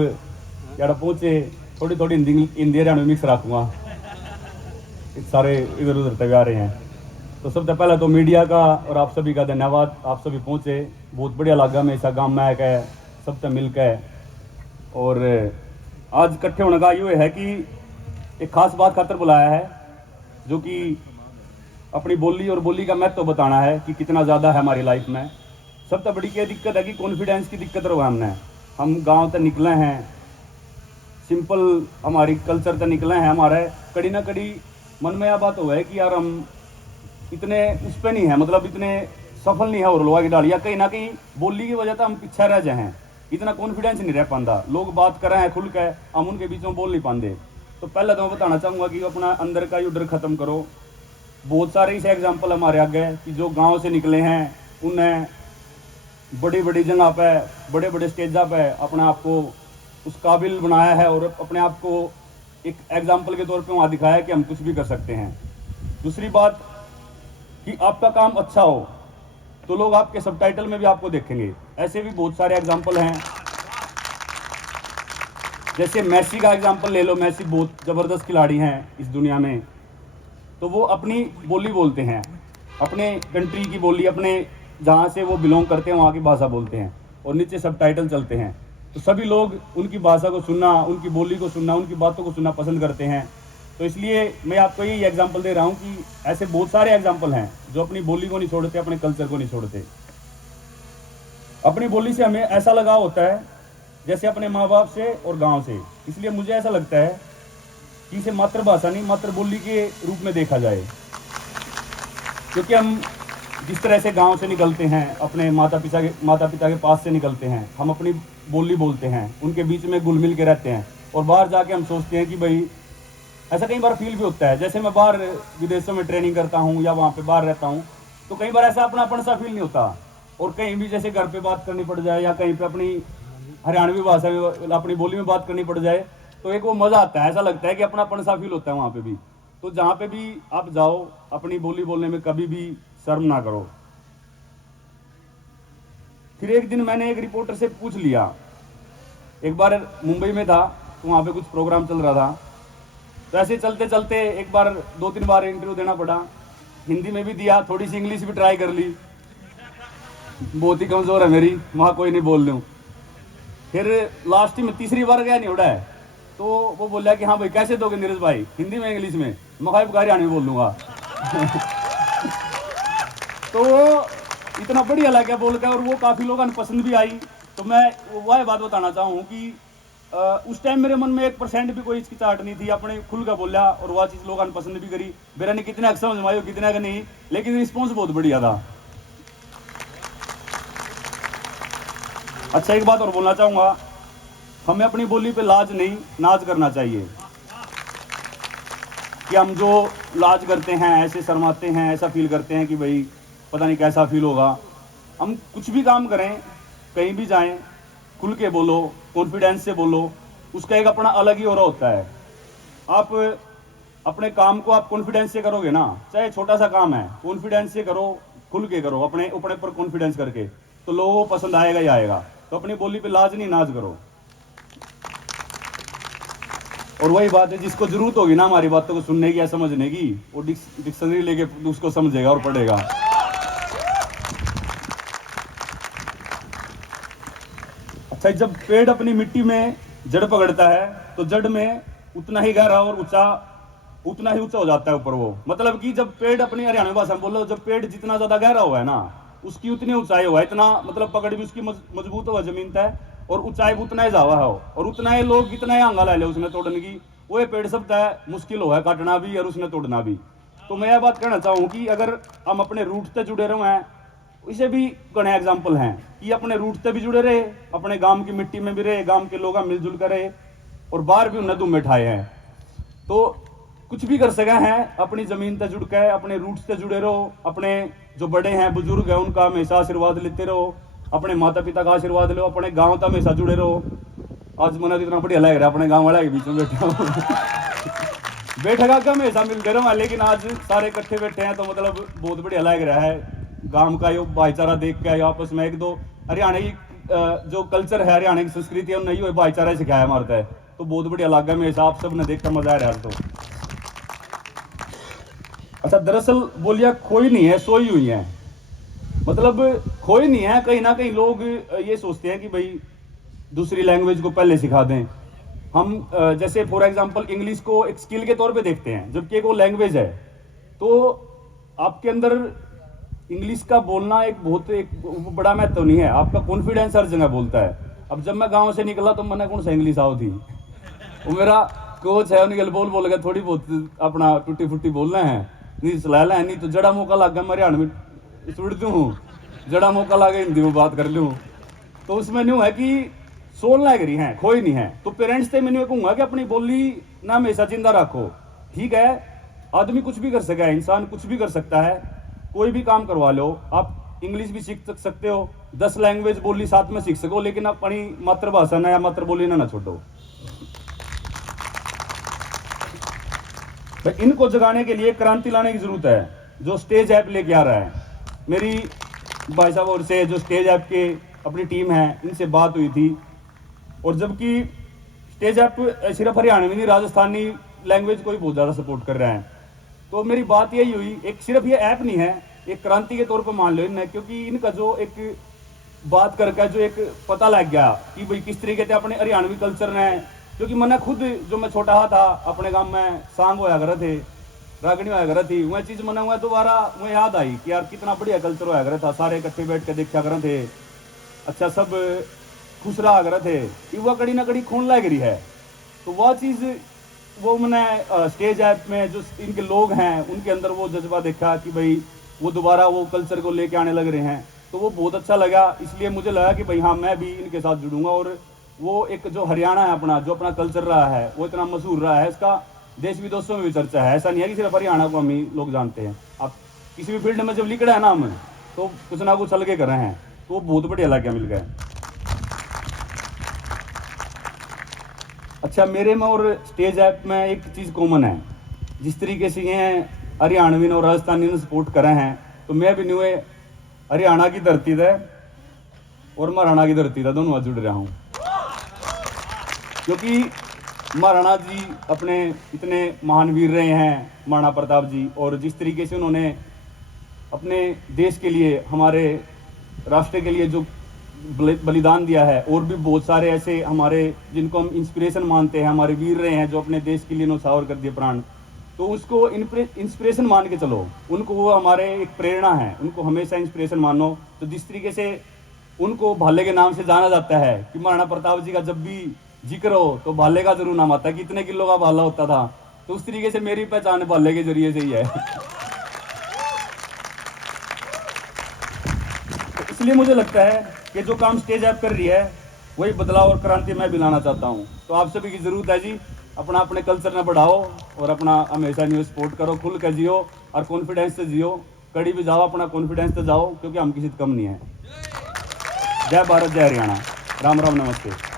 यार पहुंचे थोड़ी थोड़ी हिंदी हिंदी हरियाणवी मिक्स रखूँगा, सारे इधर उधर तक आ रहे हैं। तो सबसे पहले तो मीडिया का और आप सभी का धन्यवाद। आप सभी पहुंचे, बहुत बढ़िया लगा मैं ऐसा गाँव में आकर सबसे मिलकर। और आज इकट्ठे होने का ये है कि एक खास बात खातर बुलाया है, जो कि अपनी बोली और बोली का महत्व बताना है कि कितना ज़्यादा है हमारी लाइफ में। सबसे बड़ी क्या दिक्कत है कि कॉन्फिडेंस की दिक्कत रहा हमने। हम गांव तक निकले हैं, सिंपल हमारी कल्चर तक निकले हैं, हमारे कड़ी ना कड़ी मन में यह बात हुआ है कि यार हम इतने उस पर नहीं है, मतलब इतने सफल नहीं है और लोहा की डालिया कहीं ना कहीं बोली की वजह से हम पीछे रह जाए हैं, इतना कॉन्फिडेंस नहीं रह पाता। लोग बात कर रहे हैं खुल के, हम उनके बीच में बोल नहीं पाते। तो पहले तो मैं बताना चाहूँगा कि अपना अंदर का ये डर खत्म करो। बहुत सारे ऐसे एग्जाम्पल हमारे आगे कि जो गाँव से निकले हैं, उन्हें बड़ी बड़ी जगह पे, बड़े बड़े स्टेजा पे अपने आप को उस काबिल बनाया है और अपने आप को एक एग्जाम्पल के तौर पे वहाँ दिखाया है कि हम कुछ भी कर सकते हैं। दूसरी बात कि आपका काम अच्छा हो तो लोग आपके सबटाइटल में भी आपको देखेंगे। ऐसे भी बहुत सारे एग्जाम्पल हैं, जैसे मेसी का एग्जाम्पल ले लो। मेसी बहुत ज़बरदस्त खिलाड़ी हैं इस दुनिया में, तो वो अपनी बोली बोलते हैं, अपने कंट्री की बोली, अपने जहाँ से वो बिलोंग करते हैं वहाँ की भाषा बोलते हैं और नीचे सबटाइटल चलते हैं। तो सभी लोग उनकी भाषा को सुनना, उनकी बोली को सुनना, उनकी बातों को सुनना पसंद करते हैं। तो इसलिए मैं आपको यही एग्जाम्पल दे रहा हूँ कि ऐसे बहुत सारे एग्जाम्पल हैं जो अपनी बोली को नहीं छोड़ते, अपने कल्चर को नहीं छोड़ते। अपनी बोली से हमें ऐसा लगाव होता है जैसे अपने माँ बाप से और गाँव से। इसलिए मुझे ऐसा लगता है कि इसे मातृभाषा नहीं, मातृबोली के रूप में देखा जाए, क्योंकि हम जिस तरह से गांव से निकलते हैं, अपने माता पिता के पास से निकलते हैं, हम अपनी बोली बोलते हैं, उनके बीच में घुल मिल के रहते हैं और बाहर जाके हम सोचते हैं कि भाई, ऐसा कई बार फील भी होता है। जैसे मैं बाहर विदेशों में ट्रेनिंग करता हूँ या वहाँ पे बाहर रहता हूँ, तो कई बार ऐसा अपनापन सा फील नहीं होता। और कहीं भी जैसे घर पे बात करनी पड़ जाए या कहीं पे अपनी हरियाणवी भाषा में, अपनी बोली में बात करनी पड़ जाए, तो एक वो मज़ा आता है, ऐसा लगता है कि अपनापन सा फील होता है वहाँ पे भी। तो जहाँ पे भी आप जाओ, अपनी बोली बोलने में कभी भी शर्म ना करो। फिर एक दिन मैंने एक रिपोर्टर से पूछ लिया, एक बार मुंबई में था तो वहाँ पे कुछ प्रोग्राम चल रहा था, तो ऐसे चलते चलते एक बार 2-3 बार इंटरव्यू देना पड़ा। हिंदी में भी दिया, थोड़ी सी इंग्लिश भी ट्राई कर ली, बहुत ही कमज़ोर है मेरी, वहाँ कोई नहीं बोल लूँ। फिर लास्ट में तीसरी बार गया नहीं उड़ा है, तो वो बोला कि हाँ भाई कैसे दोगे नीरज भाई, हिंदी में इंग्लिश में? मखाई पुकारी आने में बोल लूँगा। तो इतना बढ़िया लगा बोलकर और वो काफ़ी लोगों ने पसंद भी आई। तो मैं वह बात बताना चाहूँ कि उस टाइम मेरे मन में 1% भी कोई हिचकिचाहट नहीं थी, अपने खुल का बोला और वह चीज़ लोगों ने पसंद भी करी। मेरा ने कितना समझ में आई, कितना का नहीं, लेकिन रिस्पॉन्स बहुत बढ़िया था। अच्छा, एक बात और बोलना चाहूँगा, हमें अपनी बोली पे लाज नहीं नाज करना चाहिए। कि हम जो लाज करते हैं, ऐसे शर्माते हैं, ऐसा फील करते हैं कि भाई पता नहीं कैसा फील होगा। हम कुछ भी काम करें, कहीं भी जाएं, खुल के बोलो, कॉन्फिडेंस से बोलो, उसका एक अपना अलग ही ऑरा होता है। आप अपने काम को आप कॉन्फिडेंस से करोगे ना, चाहे छोटा सा काम है, कॉन्फिडेंस से करो, खुल के करो, अपने ऊपर पर कॉन्फिडेंस करके, तो लोगों को पसंद आएगा ही आएगा। तो अपनी बोली पे लाज नहीं नाज करो। और वही बात है, जिसको जरूरत होगी ना हमारी बातों को सुनने की या समझने की, वो डिक्शनरी लेके उसको समझेगा और पढ़ेगा। अच्छा, जब पेड़ अपनी मिट्टी में जड़ पकड़ता है तो जड़ में उतना ही गहरा और उतना ही ऊंचा हो जाता है ऊपर वो। मतलब कि जब पेड़, अपनी हरियाणवी भाषा में बोलो, जब पेड़ जितना ज्यादा गहरा हुआ है ना, उसकी उतनी ऊंचाई हुआ है, इतना मतलब पकड़ भी उसकी मजबूत हुआ जमीन तय, और ऊंचाई उतना ही जावा है, और उतना ही लोग कितना ही आंगा ला ले उसने तोड़ने की। वो पेड़ सब तय मुश्किल हुआ है काटना भी और उसने तोड़ना भी। तो मैं यह बात कहना चाहूँ कि अगर हम अपने रूट से जुड़े रहे हैं, इसे भी घने एग्जाम्पल हैं कि अपने रूट से भी जुड़े रहे, अपने गांव की मिट्टी में भी रहे, गांव के लोग मिलजुल कर रहे और बाहर भी उन्हें दुम बैठाए हैं। तो कुछ भी कर सके हैं, अपनी जमीन से जुड़ के, अपने रूट से जुड़े रहो, अपने जो बड़े हैं, बुजुर्ग हैं, उनका हमेशा आशीर्वाद लेते रहो, अपने माता पिता का आशीर्वाद लो, अपने गाँव तक हमेशा जुड़े रहो। आज मना इतना बढ़िया लग रहा है अपने गाँव वाले के बीच में बैठा हूँ। बैठेगा क्या हमेशा मिलते रहो, लेकिन आज सारे इकट्ठे बैठे हैं तो मतलब बहुत बढ़िया लग रहा है। गांव का यो भाईचारा देख के आपस में, एक दो जो कल्चर है हरियाणा की संस्कृति है नहीं हुए भाईचारा सिखाया मारता है, तो बहुत बढ़िया लगा मेरे हिसाब सब ने देखकर मजा आ रहा है। तो अच्छा, दरअसल बोलिया खोई नहीं है, सोई हुई है। मतलब खोई नहीं है, कहीं ना कहीं लोग ये सोचते हैं कि भाई दूसरी लैंग्वेज को पहले सिखा दें। हम जैसे फॉर एग्जांपल इंग्लिश को एक स्किल के तौर पे देखते हैं, जबकि एक वो लैंग्वेज है। तो आपके अंदर इंग्लिश का बोलना एक बड़ा महत्व नहीं है, आपका कॉन्फिडेंस हर जगह बोलता है। अब जब मैं गांव से निकला तो मैंने कौन सा इंग्लिश आओ थी, वो मेरा कोच है उनके बोल गया थोड़ी बहुत अपना टूटी फुट्टी बोलना है, नहीं चला है, नहीं तो जड़ा मौका लग गया मैं हरियाणा में सुड़ती हूँ, जड़ा मौका लगा हिंदी में बात कर लूँ। तो उसमें न्यू है कि सोल ना करी है, खोई नहीं है। तो पेरेंट्स से मैंने कहूंगा कि अपनी बोली ना हमेशा जिंदा रखो। ठीक है, आदमी कुछ भी कर सकता है, इंसान कुछ भी कर सकता है, कोई भी काम करवा लो। आप इंग्लिश भी सीख सकते हो, 10 लैंग्वेज बोली साथ में सीख सको, लेकिन अपनी मातृभाषा ना या मातृबोली ना छोड़ो। इनको जगाने के लिए क्रांति लाने की जरूरत है, जो स्टेज ऐप लेके आ रहा है। मेरी भाई साहब और से जो स्टेज ऐप के अपनी टीम है, इनसे बात हुई थी, और जबकि स्टेज ऐप सिर्फ हरियाणा में नहीं, राजस्थानी लैंग्वेज को भी बहुत ज़्यादा सपोर्ट कर रहे हैं। तो मेरी बात यही हुई, एक सिर्फ ये ऐप नहीं है, एक क्रांति के तौर पर मान लो इन्हें, क्योंकि इनका जो एक बात करके जो एक पता लग गया कि भाई किस तरीके से अपने हरियाणवी कल्चर ने, क्योंकि मैंने खुद जो मैं छोटा था अपने गाँव में सांग होया करे थे, रागनी होया करे थी, वह चीज़ मैंने दोबारा मुझे याद आई कि यार कितना बढ़िया कल्चर होया करे था, सारे इकट्ठे बैठ के देखा करे थे, अच्छा सब खुश रहा करे थे, युवा कड़ी ना कड़ी खून लग रही है। तो वह चीज़ वो मैंने स्टेज ऐप में जो इनके लोग हैं उनके अंदर वो जज्बा देखा कि भाई वो दोबारा वो कल्चर को लेके आने लग रहे हैं, तो वो बहुत अच्छा लगा। इसलिए मुझे लगा कि भाई हाँ, मैं भी इनके साथ जुड़ूंगा। और वो एक जो हरियाणा है अपना, जो अपना कल्चर रहा है वो इतना मशहूर रहा है, इसका देश विदेशों में भी चर्चा है। ऐसा नहीं है कि सिर्फ हरियाणा को हम ही लोग जानते हैं। आप किसी भी फील्ड में जब लिखड़ा है ना हम, तो कुछ ना कुछ अलग कर रहे हैं, तो वो बहुत बढ़िया लग गया मिल गया। अच्छा, मेरे में और स्टेज ऐप में एक चीज़ कॉमन है, जिस तरीके से ये हरियाणवी और राजस्थानी ने सपोर्ट करे हैं, तो मैं भी न्यू हरियाणा की धरती से और महाराणा की धरती से दोनों जुड़ रहा हूँ। क्योंकि महाराणा जी अपने इतने महान वीर रहे हैं, महाराणा प्रताप जी, और जिस तरीके से उन्होंने अपने देश के लिए, हमारे राष्ट्र के लिए जो बलिदान दिया है, और भी बहुत सारे ऐसे हमारे जिनको हम इंस्पिरेशन मानते हैं, हमारे वीर रहे हैं जो अपने देश के लिए न्यौछावर कर दिए प्राण, तो उसको इंस्पिरेशन मान के चलो, उनको वो हमारे एक प्रेरणा है, उनको हमेशा इंस्पिरेशन मानो। तो जिस तरीके से उनको भाले के नाम से जाना जाता है कि महाराणा प्रताप जी का जब भी जिक्र हो तो भाले का जरूर नाम आता है, कितने किलो का भाला होता था, तो उस तरीके से मेरी पहचान भाले के जरिए से ही है। तो इसलिए मुझे लगता है कि जो काम स्टेज ऐप कर रही है वही बदलाव और क्रांति मैं भी लाना चाहता हूँ। तो आप सभी की जरूरत है जी, अपना अपने कल्चर में बढ़ाओ और अपना हमेशा न्यूज़ सपोर्ट करो, खुल कर जियो और कॉन्फिडेंस से जियो, कड़ी भी जाओ, अपना कॉन्फिडेंस से जाओ, क्योंकि हम किसी से कम नहीं है। जय भारत, जय हरियाणा, राम राम, नमस्ते।